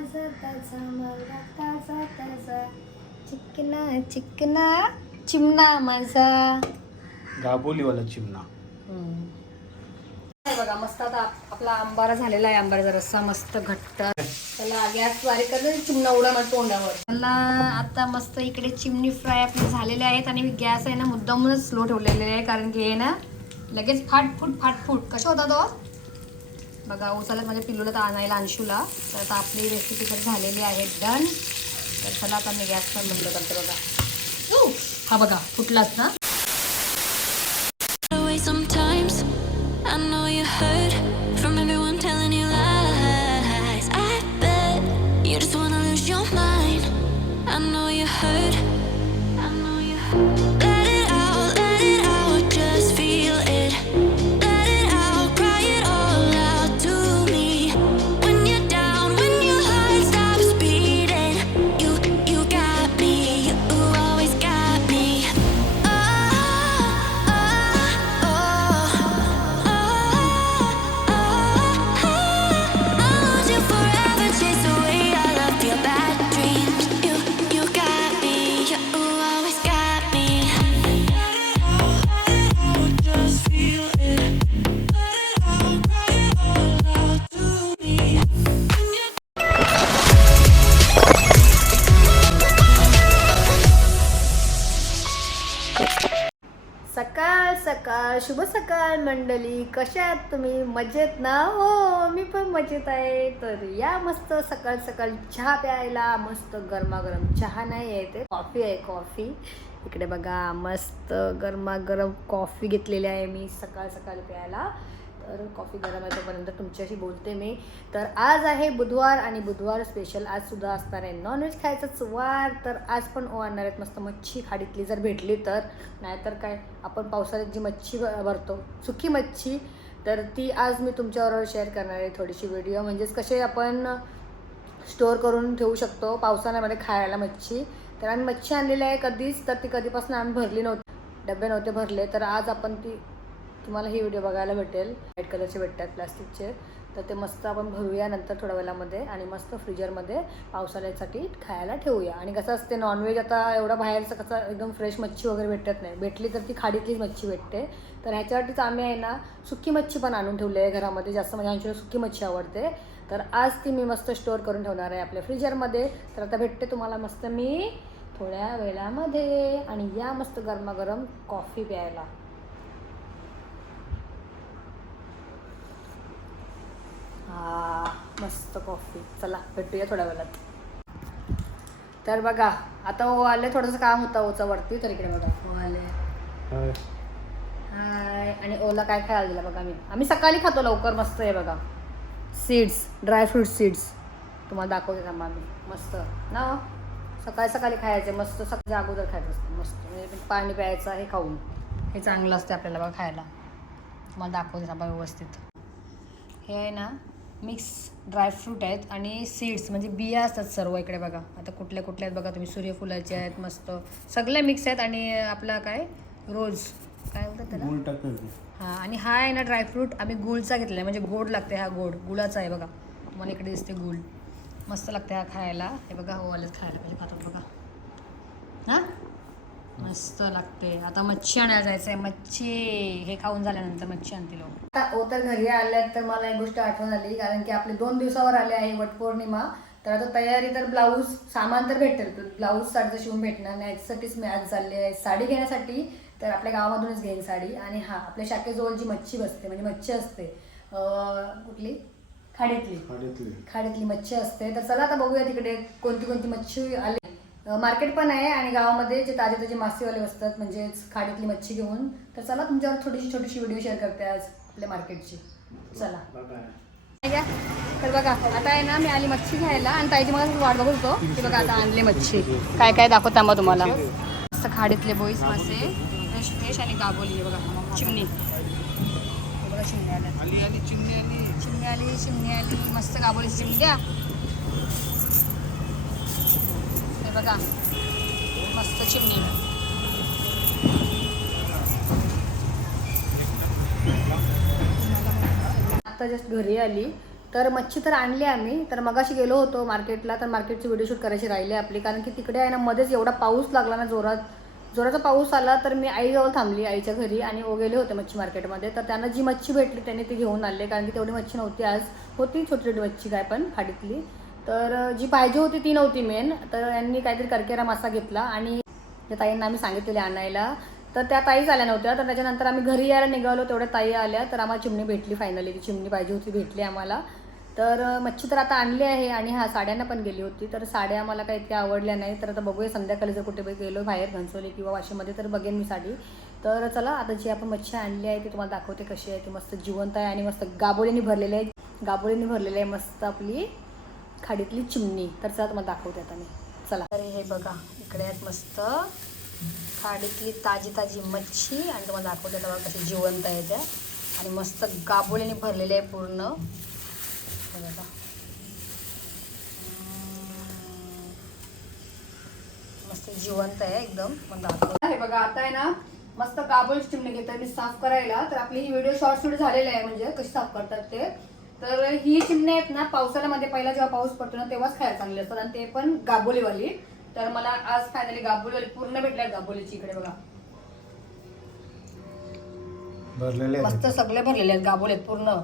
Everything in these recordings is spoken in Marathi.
ताजा ताजा मला ताजा ताजा चिकना चिकना चिमणा माझा. गाबोलीवाला चिमणा. बघा मस्त आता आप- आपला आंबारा झालेला आहे आंबाराचा रस्सा मस्त घट्ट. त्याला गॅस बारीक करते चिमणा उडा मला तोंडावर. त्याला आता मस्त इकडे चिमणी फ्राय आपले झालेले आहेत आणि मी गॅस आहे ना मुद्दामूनच स्लो ठेवलेले आहे कारण की हे ना लगेच फाटफूट फाटफूट. कसं होता तो? बघा उचलत माझ्या पिल्लूला तर आणायला अंशूला. तर आता आपली रेसिपी तर झालेली आहे डन तर चला आता मी गॅस पण बंद करते बघा. हा बघा फुटलाच ना? सकाळ सकाळ शुभ सकाळ मंडळी. कशा आहात तुम्ही? मजेत ना? हो मी पण मजेत आहे. तर या मस्त सकाळ सकाळ चहा प्यायला मस्त गरमागरम चहा नाही आहे ते कॉफी आहे कॉफी. इकडे बघा मस्त गरमागरम कॉफी घेतलेली आहे मी सकाळ सकाळ प्यायला. तर कॉफी गरम आहे तोपर्यंत तुमच्याशी बोलते मी. तर आज आहे बुधवार आणि बुधवार स्पेशल आज सुद्धा असणार आहे. नॉनव्हेज खायचं वार तर आज पण आणणार आहेत. मस्त मच्छी खाडीतली जर भेटली तर. नाहीतर काय आपण पावसाळ्यात जी मच्छी भरतो सुकी मच्छी तर ती आज मी तुमच्याबरोबर शेअर करणार आहे थोडीशी व्हिडिओ म्हणजेच कसे आपण स्टोअर करून ठेवू शकतो पावसाळ्यामध्ये खायला मच्छी. तर आम्ही मच्छी आणलेली आहे कधीच तर ती कधीपासून आम्ही भरली नव्हती. डबे नव्हते भरले तर आज आपण ती तुम्हाला हे व्हिडिओ बघायला भेटेल. व्हाईट कलरचे भेटतात प्लास्टिकचे तर ते मस्त आपण भरूया नंतर थोड्या वेळामध्ये आणि मस्त फ्रीजरमध्ये पावसाळ्यासाठी खायला ठेवूया. आणि कसं असते नॉनव्हेज आता एवढा बाहेरचं कसं एकदम फ्रेश मच्छी वगैरे भेटत नाही. भेटली तर ती खाडीतलीच मच्छी भेटते. तर ह्याच्यासाठीच आम्ही आहे ना सुकी मच्छी पण आणून ठेवली आहे घरामध्ये. जास्त म्हणजे आमची सुकी मच्छी आवडते. तर आज ती मी मस्त स्टोअर करून ठेवणार आहे आपल्या फ्रीजरमध्ये तर आता भेटते तुम्हाला मस्त मी थोड्या वेळामध्ये. आणि या मस्त गरमागरम कॉफी प्यायला. हा मस्त कॉफी चला भेटूया थोड्या वेळात. तर बघा आता ओ आले थोडंसं काम होतं ओचा वरती तर इकडे बघा. ओ आले. हाय. आणि ओला काय खायला दिला बघा मी? आम्ही सकाळी खातो लवकर मस्त आहे बघा. सीड्स ड्रायफ्रूट सीड्स तुम्हाला दाखवते थांबा आम्ही मस्त. ना? सकाळी सकाळी खायचे मस्त सकाळच्या अगोदर खायचं असतं. मस्त. म्हणजे पाणी प्यायचं हे खाऊन. हे चांगलं असते आपल्याला बघा खायला. तुम्हाला दाखवते थांबा व्यवस्थित. हे आहे ना? मिक्स ड्रायफ्रूट आहेत आणि सीड्स म्हणजे बिया असतात सर्व इकडे बघा. आता कुठल्या कुठल्या आहेत बघा तुम्ही सूर्यफुलाचे आहेत मस्त. सगळे मिक्स आहेत आणि आपला काय? रोज. काय बोलतात त्याला? हां आणि हा आहे ना ड्रायफ्रूट आम्ही गुळचा घेतला आहे. म्हणजे गोड लागते हा गोड. गुळाचा आहे बघा. मला इकडे दिसते गुळ. मस्त लागते हा खायला. हे बघा हो आलेच खायला पाहिजे खातात बघा. हां? मस्त लागते. आता मच्छी आणायला जायचं आहे मच्छी हे खाऊन झाल्यानंतर मच्छी आणतील आता ओ तर घरी आल्यात तर मला एक गोष्ट आठवण आली कारण की आपले दोन दिवसावर आले आहे वटपौर्णिमा तर आता तयारी तर ब्लाऊज सामान तर भेटेल ब्लाऊज साडीचं शिवून भेटणार नाही. याच्यासाठीच मी आज चालली आहे. साडी घेण्यासाठी तर आपल्या गावामधूनच घेईन साडी. आणि हा आपल्या शाखेजवळ जी मच्छी बसते म्हणजे मच्छी असते अं, कुठली? खाडीतली. खाडीतली मच्छी असते. तर चला आता बघूया तिकडे कोणती कोणती मच्छी आली. मार्केट पण आहे आणि गावामध्ये जे ताजे ताजे मासेवाले असतात म्हणजेच खाडीतली मच्छी घेऊन तर चला तुमच्यावर थोडीशी छोटीशी व्हिडिओ शेअर करते आज आपल्या मार्केटची चला? तर बघा आता आहे ना मी आली मच्छी घ्यायला आणि ताईची मला वाट बघत. होतो की बघा आता आणली मच्छी. काय काय दाखवता मग तुम्हाला. मस्त खाडीतले बोईस मासे. फ्रेश फ्रेश आणि गाबोली बघा. चिमणी. बघा चिमणी आल्या. आली आली चिमणी आली. चिमणी आली चिमणी आली. मस्त गाबोलीची चिमणी द्या. बघा. मस्त चिमणी आता जस्ट घरी आली. तर मच्छी तर आणली आम्ही. तर मगाशी गेलो होतो मार्केटला. तर मार्केटची व्हिडिओ शूट करायची राहिली आपली. कारण की तिकडे आहे ना मध्येच एवढा पाऊस लागला ना जोरात. जोराचा पाऊस आला तर मी आईजवळ थांबली आईच्या घरी. आणि ओ गेले होते मच्छी मार्केटमध्ये. तर त्यांना जी मच्छी भेटली त्यांनी ती घेऊन आणले. कारण की तेवढी मच्छी नव्हती आज. होती छोटी छोटी मच्छी काय पण खाडीतली तर जी पाहिजे होती ती नव्हती मेन तर यांनी काहीतरी करकेरा मासा घेतला आणि त्या ताईंना आम्ही सांगितलेले आणायला. तर त्या ताईच आल्या नव्हत्या. तर त्याच्यानंतर आम्ही घरी यायला निघालो. तेवढ्या ताई आल्या. तर आम्हाला चिमणी भेटली फायनली ती चिमणी पाहिजे होती भेटली आम्हाला. तर मच्छी तर आता आणली आहे आणि हा साड्यांना पण गेली होती. तर साड्या आम्हाला काही इतक्या आवडल्या नाही तर आता बघूया संध्याकाळी जर कुठे गेलो बाहेर घनसोली किंवा वाशीमध्ये तर बघेन मी साडी. तर चला आता जी आपण मच्छी आणली आहे ती तुम्हाला दाखवते कशी आहे ती. मस्त जिवंत आहे आणि मस्त गाबोळीने भरलेली आहे. गाबोळीने भरलेली आहे मस्त आपली. खाडीतली चिमणी तर चला तुम्हाला दाखवते आता मी. चला. अरे हे बघा इकडे आहेत मस्त. खाडीतली ताजी ताजी मच्छी आणि तुम्हाला दाखवते आता बघा कशी जिवंत आहे त्या. आणि मस्त गाबोळीने भरलेले आहे पूर्ण. बघा. मस्त जिवंत आहे एकदम. पण दाखव हे बघा आता आहे ना मस्त गाबोळी चिमणी घेतात मी साफ करायला. तर आपली ही व्हिडिओ शॉर्ट शूट झालेले आहे म्हणजे कशी साफ करतात ते. तर ही चिमणी आहेत ना पावसाळ्यामध्ये पहिला जेव्हा पाऊस पडतो ना तेव्हाच खायला चांगली असतात. आणि ते पण गाबोलीवाली. तर मला आज फायनली गाबोलीवाली पूर्ण भेटल्या गाबोलीची इकडे बघा. भरलेले. मस्त सगळे भरलेले आहेत गाबोली आहेत पूर्ण.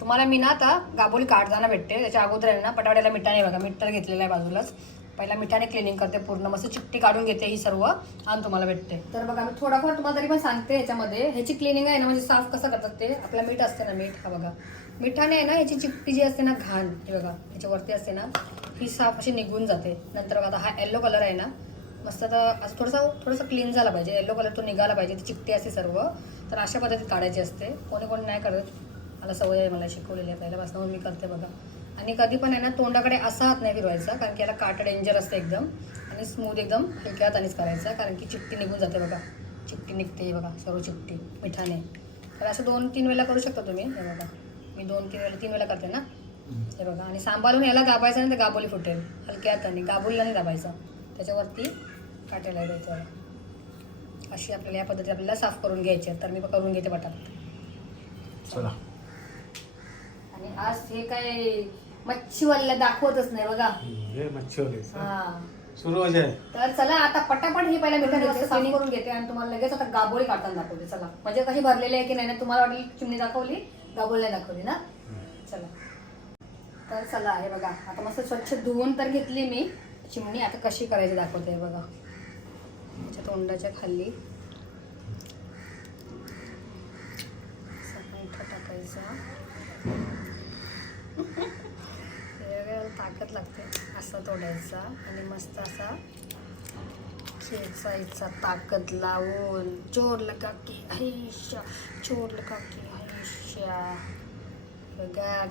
तुम्हाला मी ना आता गाबोली काढताना भेटते त्याच्या अगोदर आहे ना पटावड्याला मिठाने बघा मीठ तर घेतलेलं आहे बाजूलाच. पहिला मिठाने क्लिनिंग करते पूर्ण मस्त चिट्टी काढून घेते ही सर्व आणि तुम्हाला भेटते. तर बघा मी थोडाफार तुम्हाला तरी पण सांगते ह्याच्यामध्ये ह्याची क्लिनिंग आहे ना म्हणजे साफ कसं करतात ते? आपलं मीठ असते ना मीठ हा बघा. मिठाने आहे ना ह्याची चिट्टी जी असते ना घाण हे बघा ह्याच्यावरती असते ना ही साफ अशी निघून जाते. नंतर बघा आता हा येल्लो कलर आहे ना मस्त आता असं थोडंसं थोडंसं क्लीन झाला पाहिजे. येल्लो कलर तो निघाला पाहिजे ती चिपटी असते सर्व. तर अशा पद्धतीत काढायची असते. कोणी कोणी नाही करत. मला सवय आहे मला शिकवलेली आहे. पहिल्यापासून म्हणून मी करते बघा. आणि कधी पण आहे ना तोंडाकडे असा हात नाही फिरवायचा कारण की याला काट डेंजर असते एकदम. आणि स्मूथ एकदम हलक्या हातानेच करायचा कारण की चिपटी निघून जाते बघा. चिपटी निघते बघा सर्व चिपटी मिठाने. तर असं दोन तीन वेळेला करू शकता तुम्ही हे बघा. मी दोन तीन वेळेला तीन वेळेला करते ना? हे बघा आणि सांभाळून याला दाबायचं नाही तर गाबोली फुटेल. हलक्या हाताने गाबोलीला नाही दाबायचं. त्याच्यावरती काटेला द्यायचं. अशी आपल्याला या पद्धती आपल्याला साफ करून घ्यायची. तर मी करून घेते पटापट. चला. आणि आज हे काय मच्छीवाल्याला दाखवतच नाही बघा. हे मच्छीवाले. हा. सुरू आहे तर चला आता पटापट हे पहिला मिठाने करून घेते आणि तुम्हाला लगेच आता गाबोळी काढताना दाखवते. चला. म्हणजे कशी भरलेली आहे की नाही ना तुम्हाला वाटेल चिमणी दाखवली. गाबोळी दाखवली ना चला. तर चला आहे बघा. आता मस्त स्वच्छ धुवून तर घेतली मी. चिमणी आता कशी करायची दाखवते बघा. त्याच्या तोंडाच्या खाली. टाकायचा. वेगवेगळ्या ताकद लागते. असा तोडायचा आणि मस्त असा खेचायचा ताकद लावून. चोर लगा की हरीशा चोर की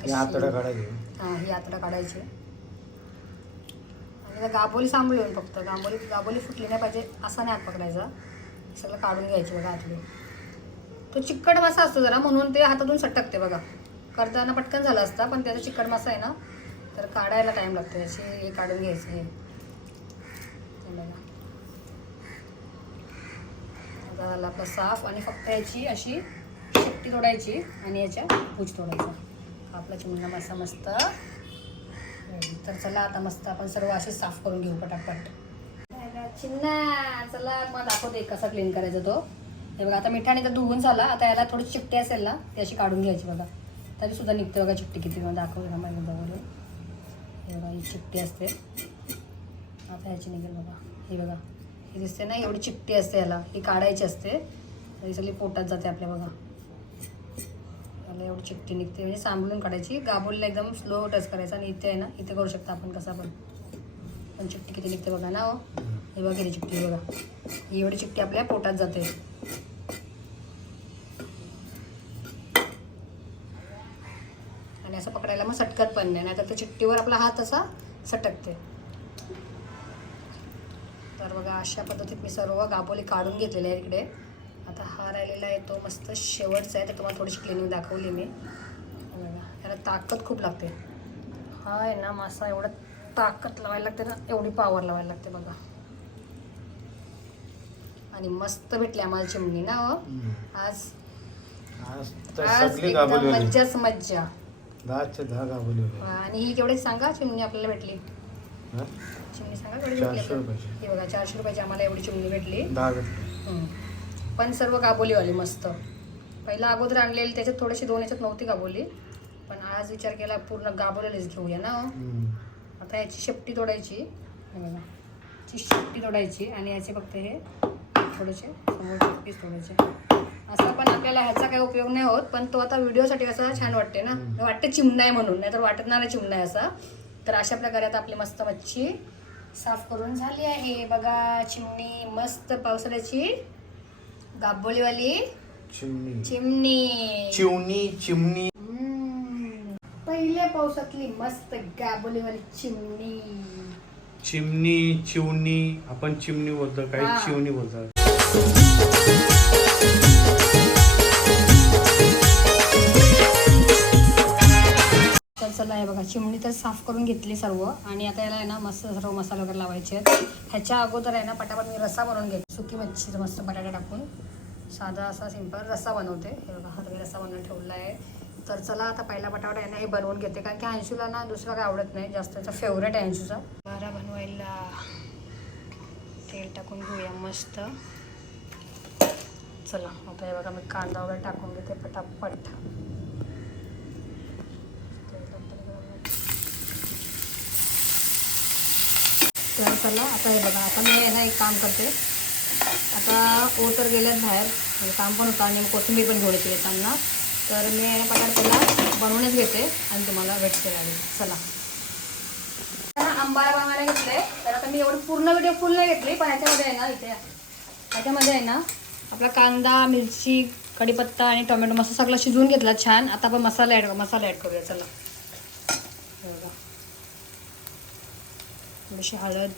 हे आतडं काढायचे. हा ही आतडा काढायची. आणि गाबोली सांभाळून फक्त. गाबोली गाबोली फुटली नाही पाहिजे असा नाही हात पकडायचा. सगळं काढून घ्यायची बघा आतली. तो चिकट मासा असतो जरा म्हणून ते हातातून सटकते बघा. करताना पटकन झाला असता पण त्याचा चिकट मासा आहे ना तर काढायला टाईम लागतो. याचे हे काढून घ्यायचं हे. हे बघा. आता झाला आपला साफ आणि फक्त याची अशी शेपटी तोडायची आणि याच्या पूज तोडायचा. आपला चिमणा मसा मस्त. तर चला आता मस्त आपण सर्व असे साफ करून घेऊ पटापट. चिमणा चला मग दाखवते कसा क्लीन करायचा तो. हे बघा आता मिठाने तर धुवून झाला आता याला थोडी चिपटी असेल ना ती अशी काढून घ्यायची बघा. तरी सुद्धा निघते बघा चिपटी किती. मला दाखवते ना माझ्या जवळ हे बघा ही चिपटी असते. आता ह्याची निघेल बघा. ही बघा ही दिसते ना एवढी चिपटी असते याला. ही काढायची असते. ही सगळी पोटात जाते आपल्या बघा. याला एवढी चिकटी निघते. म्हणजे सांभाळून काढायची. गाबोलीला एकदम स्लो टच करायचा आणि इथे आहे ना इथे करू शकता आपण कसा पण. पण चिकटी किती निघते बघा ना हो. हे बघा किती चिकटी बघा. ही एवढी चिकटी आपल्या पोटात जाते. आणि असं पकडायला मग सटकत पण नाही. नाहीतर त्या चिकटीवर आपला हात असा सटकते. तर बघा अशा पद्धतीत मी सर्व गाबोली काढून घेतलेले आहे इकडे. राहिलेला आहे तो मस्त शेवटचा आहे तर तुम्हाला थोडीशी क्लिनिंग दाखवली मी. त्याला ताकद खूप लागते. हा आहे ना मासा एवढा ताकद लावायला लागते ना एवढी पावर लावायला लागते बघा. आणि मस्त भेटली आम्हाला चिमणी ना हो. आज आज एकदम मज्जाच मज्जा. आणि ही केवढी सांगा चिमणी आपल्याला भेटली? चिमणी सांगा केवढी चारशे भेटली? हे बघा चारशे रुपयाची आम्हाला एवढी चिमणी भेटली. पण सर्व गाबोलीवाली मस्त. पहिला अगोदर आणलेली त्याच्यात थोडीशी दोन याच्यात नव्हती गाबोली पण आज विचार केला पूर्ण गाबोलीलाच घेऊया ना हो. आता याची शेपटी तोडायची. ची शेपटी तोडायची आणि याचे फक्त हे थोडेसे समोरचे पीस तोडायचे. असा पण आपल्याला ह्याचा काही उपयोग नाही होत पण तो आता व्हिडिओसाठी कसा छान वाटते ना. वाटते चिमणा आहे म्हणून नाहीतर वाटत नाही चिमणा आहे असा. तर अशा प्रकारे आता आपली मस्त मच्छी साफ करून झाली आहे. बघा चिमणी मस्त पावसाळ्याची. गाबोलीवाली? चिमणी. चिमणी. चिवणी चिमणी. हम्म. पहिल्या पावसातली मस्त गाबोलीवाली चिमणी. चिमणी चिवणी. आपण चिमणी बोलतो हा. काही चिवणी बोलतात. तर आहे हे बघा. चिमणी तर साफ करून घेतली सर्व. आणि आता याला आहे ना मस्त सर्व मसाले वगैरे लावायचे आहेत. ह्याच्या अगोदर आहे ना पटापट मी रस्सा बनवून घेते. सुकी मच्छी मस्त बटाटा टाकून. साधा असा सिंपल रस्सा बनवते. हे बघा हा मी रस्सा बनवून ठेवला आहे. तर चला आता पहिला बटाटा आहे ना हे बनवून घेते. कारण की अंशूला ना दुसरा काय आवडत नाही. जास्त त्याचा फेवरेट आहे अंशूचा. बारा बनवायला तेल टाकून घेऊया मस्त. चला आता हे बघा मी कांदा वगैरे टाकून घेते पटापट. मसाला. चला आता हे बघा आता मी आहे ना एक काम करते. आता ओ तर गेल्यात बाहेर. म्हणजे काम पण होतं आणि कोथिंबीर पण घेऊन येते येताना. तर मी आहे ना त्याला बनवूनच घेते आणि तुम्हाला भेटते लागेल चला. आंबाला आंबारा बनवायला घेतले तर आता मी एवढी पूर्ण व्हिडिओ फुल नाही घेतली पण ह्याच्यामध्ये आहे ना इथे. ह्याच्यामध्ये आहे ना आपला कांदा मिरची कढीपत्ता आणि टोमॅटो मसाला सगळं शिजवून घेतला छान. आता आपण मसाला ॲड मसाला ॲड करूया. चला हे बघा थोडीशी हळद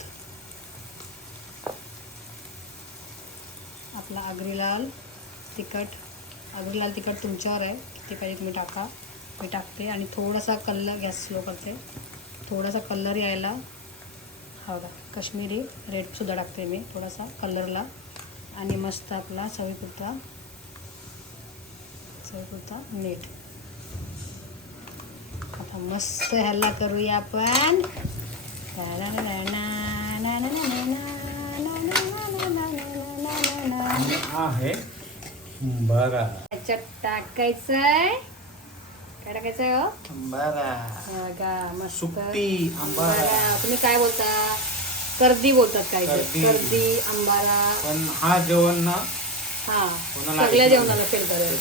आपला आगरी लाल तिखट. आगरी लाल तिखट तुमच्यावर आहे किती पाहिजे तुम्ही टाका. मी टाकते आणि थोडासा कलर गॅस स्लो करते. थोडासा कलर यायला हो का काश्मीरी रेडसुद्धा टाकते मी थोडासा कलरला. आणि मस्त आपला चवीपुरता चवीपुरता मीठ. आता मस्त ह्याला करूया आपण. आहे. बरा. त्याच्यात टाकायचंय. काय टाकायचंय हो? बघा, मस्त. बघा, तुम्ही काय बोलता? कर्दी बोलतात काय कर्दी. आंबारा. पण हा जेवण ना हा. सगळ्या जेवणाला फेल करेल.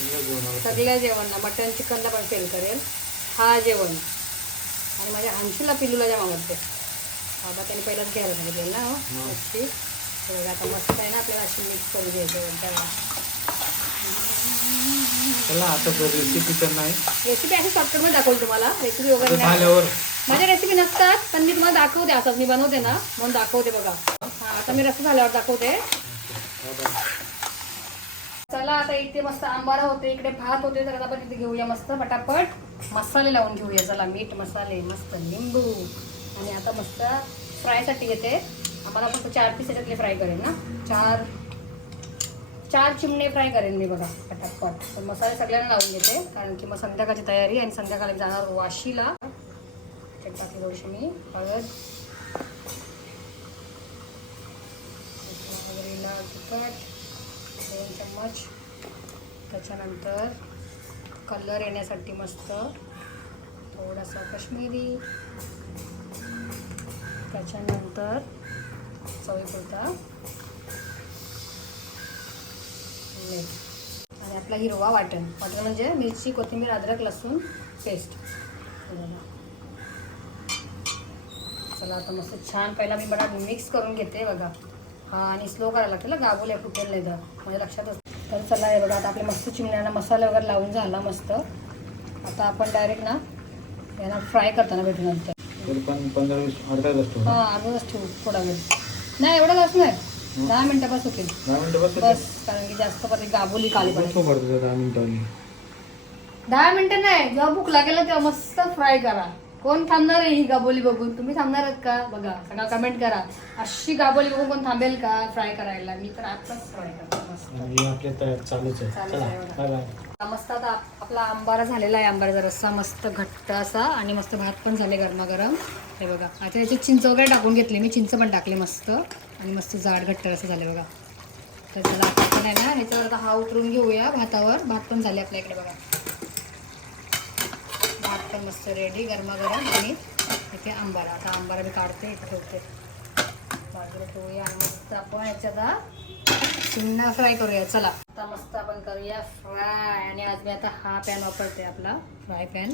सगळ्या जेवणला मटन चिकनला पण फेल करेल. हा जेवण. आणि माझ्या अंशूला पिल्लूला जाम आवडते. बाबा त्याने पहिलाच घ्यायला सांगितलेलं ना हो. मच्छी. तर आता मस्त आहे ना आपल्याला अशी मिक्स करू द्यायचं एकदा. चला आता रेसिपी तर नाही. रेसिपी अशी शॉर्टकटमध्ये दाखवली तुम्हाला. रेसिपी वगैरे झाल्यावर. माझ्या रेसिपी नसतात पण मी तुम्हाला दाखवते. असंच मी बनवते ना म्हणून दाखवते बघा. हा आता मी रस्ता झाल्यावर दाखवते. चला आता इथे मस्त आंबारा होते. इकडे भात होते. तर आता आपण इथे घेऊया मस्त पटापट. मसाले लावून घेऊया. चला मीठ मसाले मस्त लिंबू. आणि आता मस्त फ्रायसाठी येते आम्हाला फक्त चार पीस याच्यातले फ्राय करेन ना. चार चार चिमणे फ्राय करेन मी बघा पटापट. तर मसाले सगळ्यांना लावून घेते कारण की मग संध्याकाळची तयारी आणि संध्याकाळी जाणार वाशीला. टाकली थोडीशी मी हळद लाल तिखट दोन चम्मच. त्याच्यानंतर कलर येण्यासाठी मस्त थोडासा कश्मीरी त्याच्यानंतर चवीपुरता मीठ. आणि आपला हिरवा वाटण. वाटण म्हणजे मिरची कोथिंबीर अद्रक लसूण पेस्ट. चला आता मस्त छान पहिला मी बडा मिक्स करून घेते बघा. हा आणि स्लो करायला लागतं ना गाबोल्या फुटेल नाही तर माझ्या असतं तर चला हे बघा आता आपल्या मस्त चिमण्यांना मसाला वगैरे लावून झाला मस्त. आता आपण डायरेक्ट ना यांना फ्राय करताना भेटू नंतर. तरी पण पंधरा वीस अर्धा तास ठेवू. हा थोडा वेळ. नाही एवढा नाही. दहा मिनटं बस होतील दहा मिनिटं बस बस कारण की जास्त गाबोली काली पडतो दहा मिनिटांनी दहा मिनिटं नाही जेव्हा भूक लागेल तेव्हा मस्त फ्राय करा. कोण थांबणार आहे ही गाबोली बघून? तुम्ही थांबणार आहात का? बघा सगळा कमेंट करा. अशी गाबोली बघून कोण थांबेल का फ्राय करायला? मी तर आताच फ्राय करतो मस्त. आपल्या तयार चालूच आहे. चला. बाय बाय मस्त आता आपला आंबारा झालेला आहे आंबाराचा रस्सा मस्त घट्ट असा आणि मस्त भात पण झाले गरमागरम. हे बघा. आता याची चिंच वगैरे टाकून घेतली मी चिंच पण टाकली मस्त. आणि मस्त जाड घट्ट असं झाले बघा. तर त्याला आपण आहे ना ह्याच्यावर आता हा उतरून घेऊया भातावर. भात पण झाले आपल्या इकडे बघा. भात पण मस्त रेडी गरमागरम आणि इथे आंबारा. आता आंबारा मी काढते इथे ठेवते. बाजूला ठेवूया आणि मस्त आपण ह्याच्यात आता चिन्ना फ्राय करूया चला. आता मस्त आपण करूया फ्राय आणि आज मी आता हा पॅन वापरते आपला फ्राय पॅन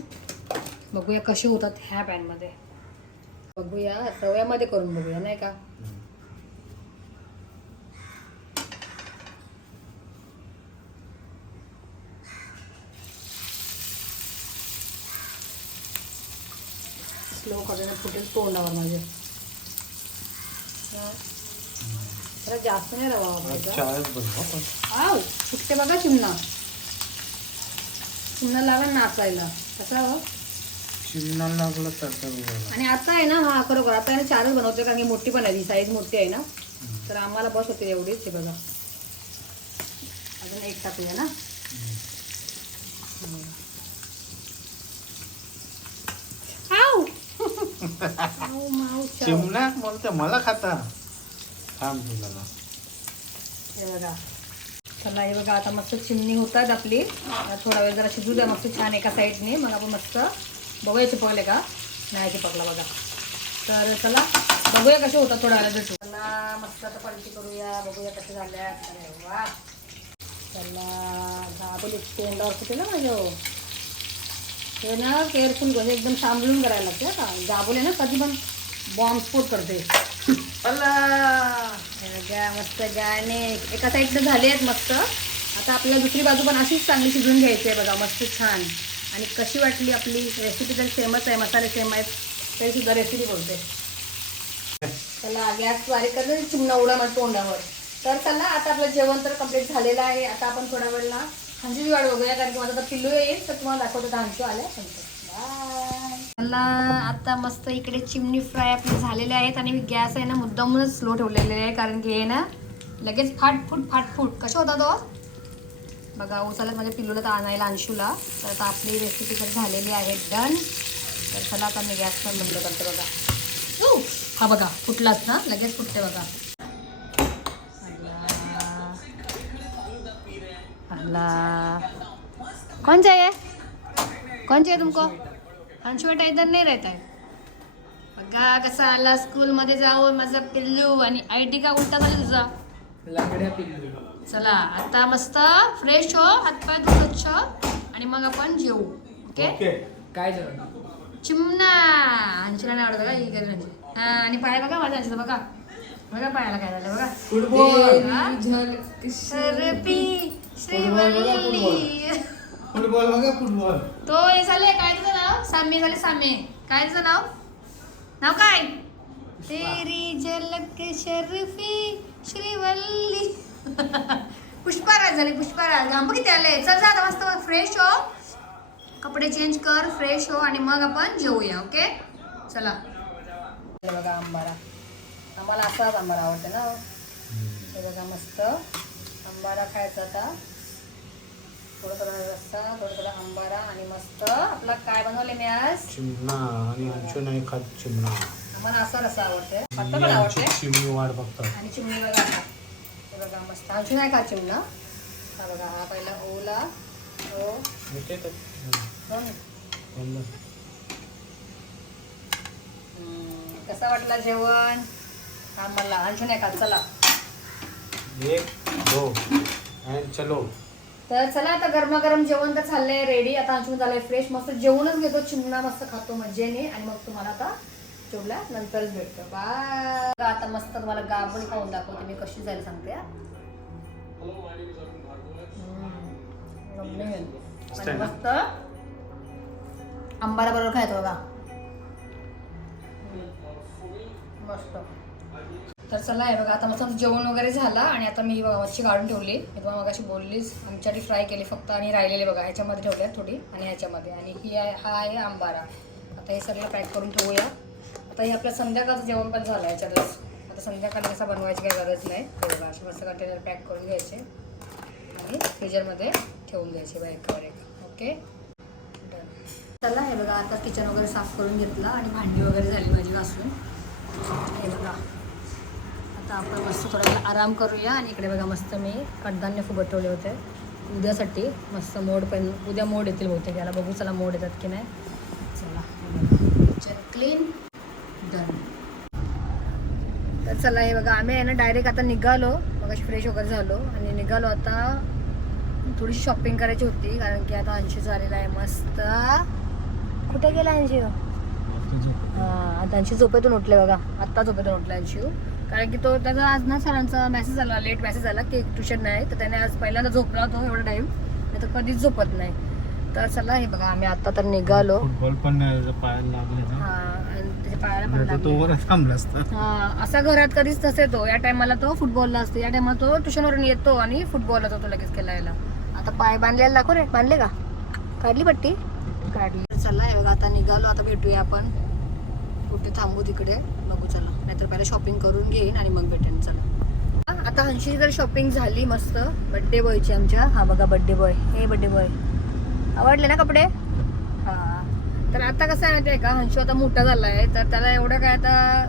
बघूया कसे होतात ह्या पॅनमध्ये बघूया रव्यामध्ये करून बघूया नाही का? स्लो करून फुटेल तोंडावर माझ्या. जरा जास्त नाही रवा वापरायचा. आव बघा चिमणा. चिमणा लागला नाचायला. कसा हो. चिमणाला लागलं. आणि आता आहे ना हा खरोखर आता आहे ना चारच बनवतोय कारण की मोठी पण आहे साईज मोठी आहे ना. तर आम्हाला बस होते एवढीच हे बघा. अजून एक टाकूया ना. चिमणा बोलते मला खाता. थांब तुला हे बघा. चला हे बघा आता मस्त चिमणी होतात आपली. थोडा वेळ जरा शिजू द्या मस्त छान एका साईडने. मग आपण मस्त बघूया चिपकले का? नाही चिपकला बघा. तर चला बघूया कसे होतात थोडा वेळ भेटू चला मस्त आता पलटी करूया. बघूया कसे झाल्या अरे वा. चला दाबोली तोंडावर कुठे ना माझ्या हे? ना केअरफुल म्हणजे एकदम सांभाळून करायला लागते हा. का दाबोले ना कधी पण बॉम्ब स्फोट करते. हे बघा, मस्त गाणे. एका साईडनं झाले आहेत मस्त. आता आपल्याला दुसरी बाजू पण अशीच चांगली शिजून घ्यायची आहे बघा मस्त छान. आणि कशी वाटली आपली रेसिपी तर सेमच आहे मसाले सेम आहेत. तरी सुद्धा रेसिपी बोलते. चला गॅस बारीक करते चिमणा उडा मला तोंडावर. तर चला आता आपलं जेवण तर कंप्लीट झालेलं आहे. आता आपण थोड्या वेळेला ना वाढ बघूया कारण की माझा तर पिल्लू येईल तर तुम्हाला दाखवतो तर हंसू आल्या बाय मला आता मस्त इकडे चिमणी फ्राय आपले झालेले आहेत आणि मी गॅस आहे ना मुद्दामूनच स्लो ठेवलेले आहे कारण की हे ना लगेच फाटफूट फाटफूट. कसे होता तो? बघा उचलत माझ्या पिल्लूला तर आणायला अंशूला. तर आता आपली रेसिपी तर झालेली आहे डन तर चला आता मी गॅस पण बंद करते बघा. हा बघा फुटलाच ना? लगेच फुटते बघा. अल्लाह कौन चाहिए कौन चाहिए तुमको अंशु बेटा इधर नहीं रहता है बघा कसा आला स्कूलमध्ये जाऊन माझा पिल्लू आणि आय टी का उलटा झाला तुझा. चला आता मस्त फ्रेश हो हातपाय धुवून स्वच्छ. आणि मग आपण जेवू ओके? काय जेवण? चिमणा. अंशुला नाही आवडत बघा ही अंशू. हा आणि पाय बघा माझ्या अंशूचा बघा. बघा पायाला काय झालं बघा. फुटबॉल हा? सरपी श्रीवल्ली. फुटबॉल बघा फुटबॉल तो हे झाले काय सामे झाले सामे. काय तिचं नाव? नाव काय? तेरी झलक शर्फी श्रीवल्ली. पुष्पाराज झाले पुष्पाराज. घाम किती आले? चल जा मस्त फ्रेश हो. कपडे चेंज कर फ्रेश हो आणि मग आपण जेवूया ओके चला. बघा आंबारा आम्हाला असाच आंबारा आवडते ना. हे. बघा मस्त. आंबारा खायचा आता. थोडं थोडं रस्सा थोडं थोडं आंबारा आणि मस्त आपला काय बनवले मी आज? चिमणा आणि अंशू नाही खात चिमणा. आम्हाला असा रस्सा आवडते फक्त पण आवडते चिमणी वाट बघतात. आणि चिमणी बघा. आता हे बघा मस्त. आमची नाही का चिमणा. हा बघा हा पहिला ओला हो मी ते तर- कसं वाटलं जेवण? हा मला अंशू नाही का चला. एक दो. अँड चलो. तर चला आता गरमागरम जेवण तर चाललंय रेडी आता अंशू झालंय फ्रेश मस्त जेवणच घेतो चिमणा मस्त खातो मजेने. आणि मग तुम्हाला आता जेवल्या नंतरच भेटतो. बाय आता मस्त तुम्हाला गाबडी खाऊन दाखवते. मी कशी जायला सांगते हा. मस्त आंबाला बरोबर खायचं बघा. मस्त. तर चला हे बघा आता मस्त जेवण वगैरे झाला आणि आता मी बघा मच्छी काढून ठेवली. मी तुम्हाला मगाशी बोललीच आमच्यासाठी फ्राय केली फक्त आणि राहिलेले बघा ह्याच्यामध्ये ठेवल्या थोडी आणि ह्याच्यामध्ये. आणि ही आहे हा आहे आंबारा. आता हे सगळं पॅक करून ठेवूया. आता हे आपलं संध्याकाळचं जेवण पण झालं ह्याच्यातच आता संध्याकाळी कसं बनवायची काही गरज नाही. बघा असे मस्त कंटेनर पॅक करून घ्यायचे. आणि फ्रीजरमध्ये ठेवून द्यायचे बा एकावर एक. ओके डन चला हे बघा आता किचन वगैरे साफ करून घेतला आणि भांडी वगैरे झाली माझी घासून. हे बघा. आता आपण मस्त थोडा वेळ आराम करूया आणि इकडे बघा मस्त मी कडधान्य फुगत ठेवले होते. उद्यासाठी मस्त मोड पण उद्या मोड येतील बहुतेक याला. बघू चला मोड येतात की नाही. चला किचन क्लीन डन तर चला हे बघा आम्ही आहे ना डायरेक्ट आता निघालो. मग फ्रेश वगैरे झालो आणि निघालो आता. थोडीशी शॉपिंग करायची होती कारण की आता अंशी झालेला आहे मस्त. कुठे गेला अंशी? हां आता अंशी झोपेतून उठले बघा. आत्ता झोपेतून उठला अंशू. कारण की तो त्याचा आज ना सरांचा मेसेज आला लेट मेसेज आला की ट्युशन नाही. तर त्याने आज पहिल्यांदा झोपला तो एवढा टाईम नाही तर कधीच झोपत नाही. तर चला हे बघा आम्ही आता तर निघालो. फुटबॉल पण नाही पायाला लागले ना. हा आणि त्याच्या पायाला पण नाही तर तो लागले. वरच थांबला असता. हा असा घरात कधीच नसे तो. या टायमाला तो फुटबॉलला असतो. या टायमाला तो ट्युशनवरून येतो आणि फुटबॉलला जातो लगेच खेळायला. आता पाय बांधलेला दाखव रे. बांधले का? काढली पट्टी? काढली. चला हे बघा आता निघालो. आता भेटूया आपण. कुठे थांबू तिकडे? बघू चला. नाहीतर पहिला शॉपिंग करून घेईन आणि मग भेटेन. चला. आता हंशीची जर शॉपिंग झाली मस्त. बड्डे बॉयची आमच्या. हा बघा बड्डे बॉय हे बड्डे बॉय आवडले ना कपडे? हा. तर आता कसं आहे माहिती आहे का? हंशू आता मोठा झाला आहे तर त्याला एवढं काय आता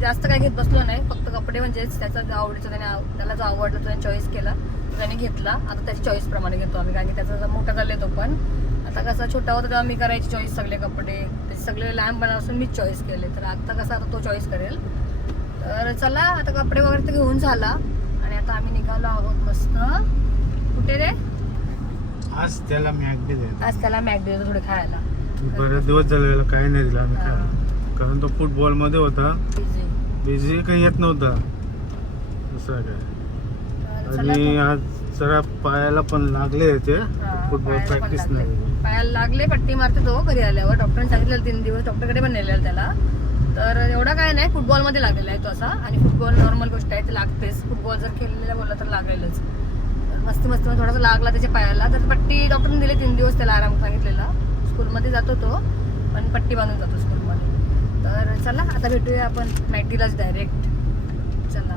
जास्त काय घेत बसलो नाही. फक्त कपडे म्हणजेच त्याचा जो आवडीचा त्याने त्याला जो आवडला तो त्याने चॉईस केला. तो त्याने घेतला. आता त्याची चॉईस प्रमाणे घेतो आम्ही. कारण की त्याचा मोठा झाला तो पण. आता कसा छोटा होता तेव्हा मी करायची चॉईस सगळे कपडे. त्याचे सगळे लहानपणापासून मीच चॉईस केले. तर आता कसं आता तो चॉईस करेल. तर चला आता कपडे वगैरे तर घेऊन झाला. आणि आता आम्ही निघालो आहोत मस्त. कुठे रे? आज त्याला मॅग आज त्याला मॅक देतो थोडे खायला. बरेच दिवस झाले काही नाही दिला. कारण तो फुटबॉलमध्ये होता. बिझी काही येत नव्हता. दुसरा काय. आणि आज जरा पायाला पण लागले ते. Football practice. नाही. पायाला लागले पट्टी मारते तो घरी आल्यावर. डॉक्टरने सांगितलेलं तीन दिवस डॉक्टरकडे पण नेलेलं त्याला. तर एवढा काय नाही फुटबॉलमध्ये लागलेला आहे तो असा. आणि फुटबॉल नॉर्मल गोष्ट आहे ते लागतेच. फुटबॉल जर खेळलेला बोलला तर लागेलच मस्त मस्ती. मस्ती थोडासा लागला त्याच्या पायाला. तर पट्टी डॉक्टरने दिले तीन दिवस त्याला आराम सांगितलेला. स्कूलमध्ये जातो तो पण पट्टी बांधून जातो स्कूलमध्ये तर चला आता भेटूया आपण मॅगडीलाच डायरेक्ट चला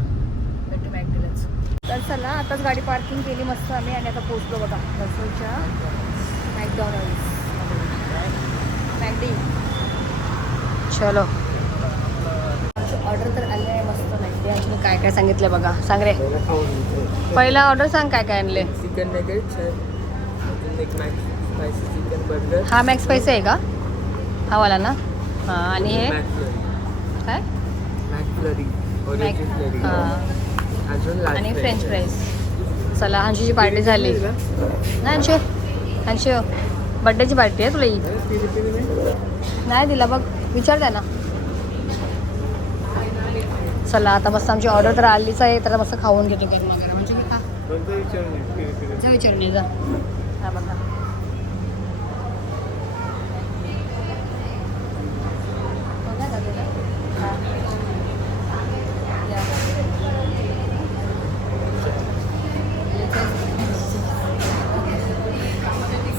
भेटू मॅगडीलाच तर चला आताच गाडी पार्किंग केली मस्त आम्ही आणि आता पोचलो बघा. बसोच्या मॅकडॉनल्ड्स मॅगडी चलो. ऑर्डर तर आले आहे मस्त मॅगडी अजून काय काय सांगितलं बघा. सांग रे. पहिला ऑर्डर सांग काय काय आणले चिकन बर्गर हा मॅक्स पैसे आहे का? हा वाला ना हां आणि हे? काय? हां. आणि फ्रेंच फ्राईज चला हंशीची पार्टी झाली. नाही अंशू. अंशू बड्डेची पार्टी आहे तुला ही. नाही दिला बघ विचार द्या ना चला आता मस्त आमची ऑर्डर तर आलीच आहे तर मस्त खाऊन घेतो गरमा गरम म्हणजे जा विचारून ये जा हा बघा बघा दादाला. हा. या.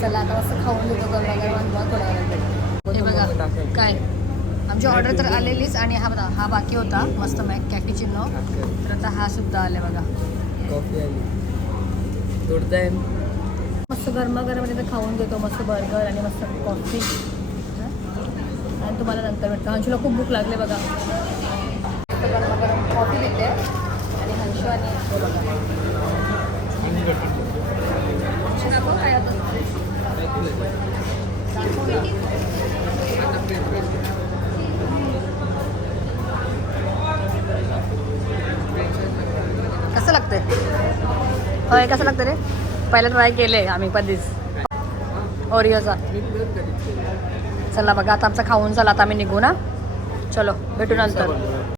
चला आता मस्त खाऊन घेतो गरमा गरम आणि मग थोड्या वेळात भेटू. हे बघा काय? आमची ऑर्डर तर आलेलीच आणि हा बघा हा बाकी होता मस्त मॅक कॅफिचिनो तर आता हा सुद्धा आले. बघा मस्त गरमागरम तिथे खाऊन घेतो मस्त बर्गर आणि मस्त कॉफी आणि तुम्हाला नंतर भेटतो. हंशूला खूप भूक लागले बघा. मस्त गरमागरम कॉफी पिते आणि हंशू आणि हे बघा हंशू दाखव काय होतं दाखव ना. कसं लागतंय होय कसं लागतं रे? पहिला ट्राय केले आम्ही कधीच. ओरिओचा चला बघा आता आमचं खाऊन चला आता आम्ही निघू ना? चलो भेटू नंतर.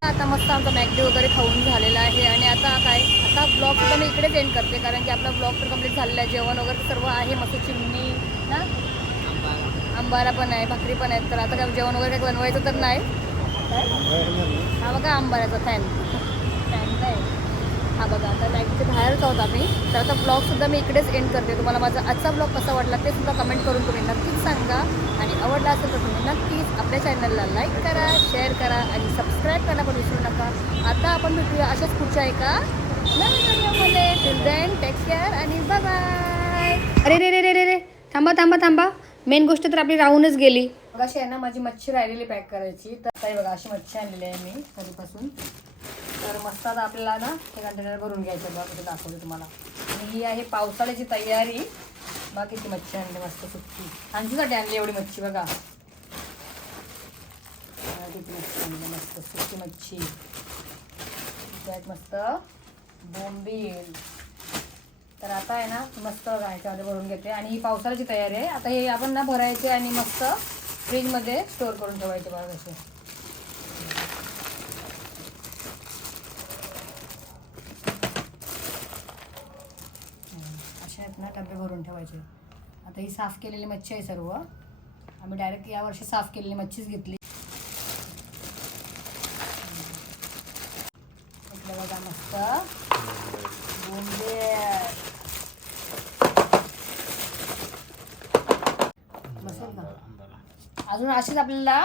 आता मस्त आमचा मॅगडी वगैरे खाऊन झालेला आहे आणि आता काय आता ब्लॉग सुद्धा मी इकडेच एंड करते कारण की आपला ब्लॉग तर कंप्लीट झालेला आहे. जेवण वगैरे सर्व आहे मस्त चिमणी ना? आंबारा पण आहे भाकरी पण आहेत. तर आता काय जेवण वगैरे काही बनवायचं तर नाही? हा बघा आंबाऱ्याचा फॅन हा बघा आता मॅगीच्या बाहेरच आहोत आम्ही. तर आता ब्लॉगसुद्धा मी इकडेच एंड करते. तुम्हाला माझा आजचा ब्लॉग कसा वाटला ते सुद्धा कमेंट करून तुम्ही नक्कीच सांगा. आणि आवडला असेल तर तुम्ही नक्कीच आपल्या चॅनलला लाईक करा शेअर करा आणि सबस्क्राईब करायला पण विसरू नका. आता आपण भेटूया अशाच पुढच्या एका नवीन व्हिडिओमध्ये. टिल देन टेक केअर आणि बाय अरे रे रे रे रे रे. थांबा थांबा थांबा. मेन गोष्ट तर आपली राहूनच गेली. मग अशी आहे ना माझी मच्छी राहिलेली पॅक करायची. तर काही बघा अशी मच्छी आणलेली आहे मी कधीपासून तर मस्त आता आपल्याला ना हे कंटेनर भरून घ्यायचं बघा कुठे दाखवलं तुम्हाला. आणि ही आहे पावसाळ्याची तयारी. बाकीची मच्छी आणली मस्त सुट्टी आणखीसाठी आणली एवढी मच्छी बघा. किती मच्छी आणली मस्त सुट्टी मच्छी. त्यात मस्त बोंबील. तर आता आहे ना मस्त ह्याच्यामध्ये भरून घेते. आणि ही पावसाळ्याची तयारी आहे. आता हे आपण ना भरायचे आणि मस्त फ्रीजमध्ये स्टोअर करून ठेवायचे बघा कसे अशा आहेत ना डबे भरून ठेवायचे. आता ही साफ केलेली मच्छी आहे सर्व. आम्ही डायरेक्ट यावर्षी साफ केलेली मच्छीच घेतली. बघा मस्त. बसेल अजून अशीच आपल्याला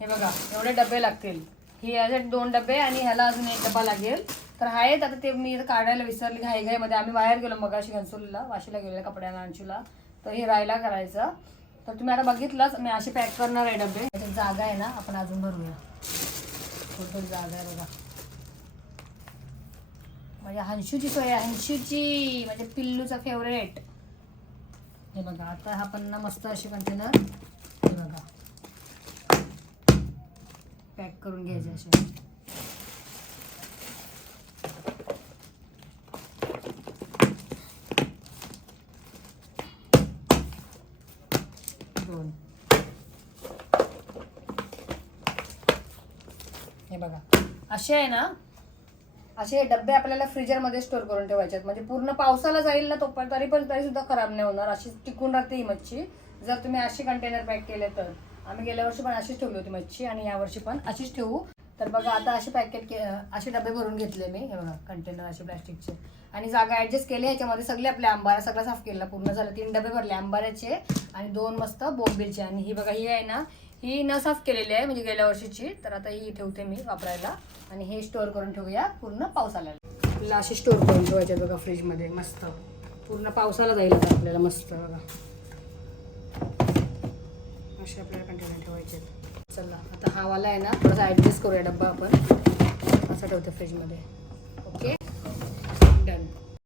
हे बघा एवढे डबे लागतील. ही याचे दोन डबे आणि ह्याला अजून एक डबा लागेल. तर आहेत आता ते मी काढायला विसरली घाई घाईमध्ये आम्ही बाहेर गेलो मग अशी घनसोलीला वाशीला गेलेल्या कपड्यांना अंशूला. तर हे राहायला करायचं. तर तुम्ही आता बघितलंच मी असे पॅक करणार आहे डबे. त्याच्यात जागा आहे ना आपण अजून भरूया. थोडी जागा आहे बघा. म्हणजे हंशूची सोय आहे हंशूची म्हणजे पिल्लूचा फेवरेट हे बघा आता हा ना मस्त अशी कंटेनर हे बघा. पॅक करून घ्यायचे असे दोन हे बघा. असे आहे ना? असे हे डबे आपल्याला फ्रीजरमध्ये स्टोर करून ठेवायचे आहेत. म्हणजे पूर्ण पावसाला जाईल ना तो पण तरी पण तरी सुद्धा खराब नाही होणार. अशी टिकून राहते ही मच्छी. जर तुम्ही अशी कंटेनर पॅक केले तर. आम्ही गेल्या वर्षी पण अशीच ठेवली होती मच्छी आणि या वर्षी पण अशीच ठेवू. तर बघा आता असे पॅकेट के असे डबे भरून घेतले मी. हे बघा कंटेनर असे प्लॅस्टिकचे आणि जागा ऍडजस्ट केली. ह्याच्यामध्ये सगळे आपले आंबारा सगळं साफ केला. पूर्ण झालं. तीन डबे भरले. आंबाऱ्याचे आणि दोन मस्त बोंबीलचे. आणि ही बघा ही आहे ना ही न साफ केलेली आहे म्हणजे गेल्या वर्षीची. तर आता ही ठेवते मी वापरायला. आणि हे स्टोअर करून ठेवूया. पूर्ण पावसाला आपल्याला असे स्टोअर करून ठेवायचे बघा फ्रीजमध्ये मस्त. पूर्ण पावसाला जाईल आता आपल्याला. मस्त बघा. असे आपल्याला कंटेनर ठेवायचे चला आता हा वाला आहे ना थोडासा ॲडजस्ट करूया डब्बा आपण. असं ठेवतो फ्रीजमध्ये